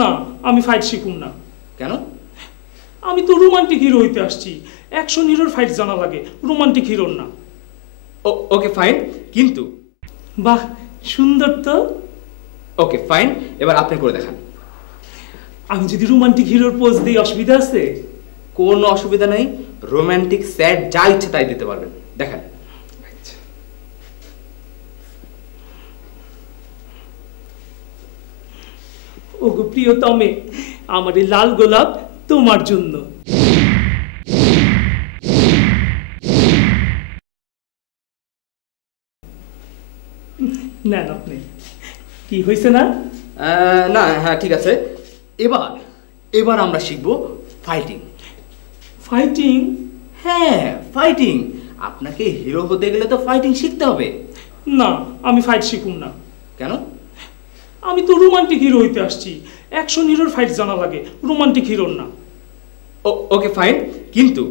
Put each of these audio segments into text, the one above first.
না, আমি ফাইট শিখুম না। কেন? আমি তো রোমান্টিক হিরো হইতে আসছি, অ্যাকশন হিরোর ফাইট জানা লাগে, রোমান্টিক হিরোর না। ওকে ফাইন, কিন্তু বাহ, সুন্দর তো। ওকে ফাইন, এবার আপনি করে দেখান। আমি যদি রোমান্টিক হিরোর পোজ দিই অসুবিধা আছে? কোনো অসুবিধা নেই, রোমান্টিক স্যাড যা ইচ্ছে তাই দিতে পারবেন, দেখান। ওগো প্রিয়তমে, আমার এই লাল গোলাপ তোমার জন্য। নেন আপনি। কি হয়েছে না? না, হ্যাঁ ঠিক আছে। এবার আমরা শিখবো ফাইটিং। ফাইটিং? হ্যাঁ, ফাইটিং। আপনাকে হিরো হতে গেলে তো ফাইটিং শিখতে হবে। না, আমি ফাইট শিখুম না। কেন? আমি তো রোমান্টিক হিরো হইতে আসছি, অ্যাকশন হিরোর ফাইট জানা লাগে, রোমান্টিক হিরোর না। ওকে ফাইন, কিন্তু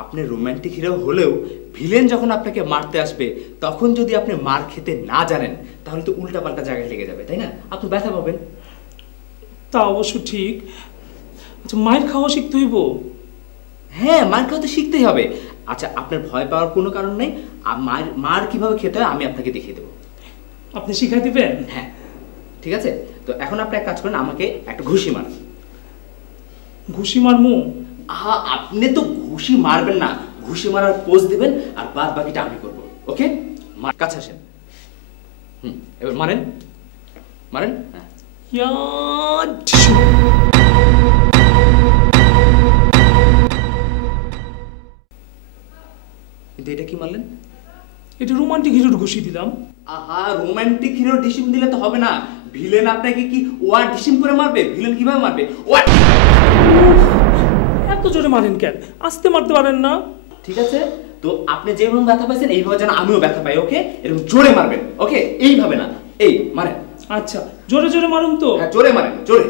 আপনি রোমান্টিক হিরো হলেও ভিলেন যখন আপনাকে মারতে আসবে তখন যদি আপনি মার খেতে না জানেন তাহলে তো উল্টাপাল্টা জায়গায় লেগে যাবে, তাই না? আপনি ব্যথা পাবেন। তা অবশ্য ঠিক। আচ্ছা, মায়ের খাওয়া শিখতে হইব? হ্যাঁ, মার খাওয়া তো শিখতেই হবে। আচ্ছা, আপনার ভয় পাওয়ার কোনো কারণ নেই। মার কিভাবে খেতে হয় আমি আপনাকে দেখিয়ে দেবো। আপনি শিখাই দিবেন? হ্যাঁ ঠিক আছে। তো এখন আপনি এক কাজ করেন, আমাকে একটা ঘুষি মারেন। ঘুষি মারমু? আপনি তো ঘুষি মারবেন না, ঘুষি মারার পোজ দিবেন আর বাদ বাকিটা আমি করবো। ওকে, কাছে আসেন। এবার মারেন। হ্যাঁ। কিন্তু এটা কি মারলেন? এটা রোমান্টিক হিরোর ঘুষি দিলাম। রোমান্টিক হিরো ডিসিম দিলে তো হবে না। ভিলেন আপনাকে কি ওয়ার ডিসিম করে মারবে? ভিলেন কিভাবে মারবে? এত জোরে মারেন কেন? আস্তে মারতে পারেন না? ঠিক আছে, তো আপনি যেভাবে ব্যথা পাইছেন এইভাবে যেন আমিও ব্যথা পাই। ওকে, এরকম জোরে মারবেন। ওকে, এইভাবে না, এই মারেন। আচ্ছা, জোরে জোরে মারুন তো। হ্যাঁ, জোরে মারেন, জোরে।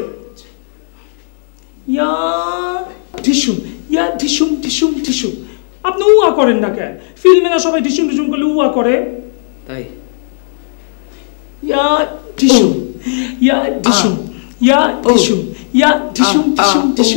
ইয়া ঢিসুম, ইয়া ঢিসুম ঢিসুম ঢিসুম। আপনি উয়া করেন না কেন? ফিল্মে না সবাই ঢিসুম ঢিসুম করলে উয়া করে? তাই? ইয়া ঢিসুম, ইয়া ঢিসুম, ইয়া ঢিসুম, ইয়া ঢিসুম ঢিসুম ঢিসুম।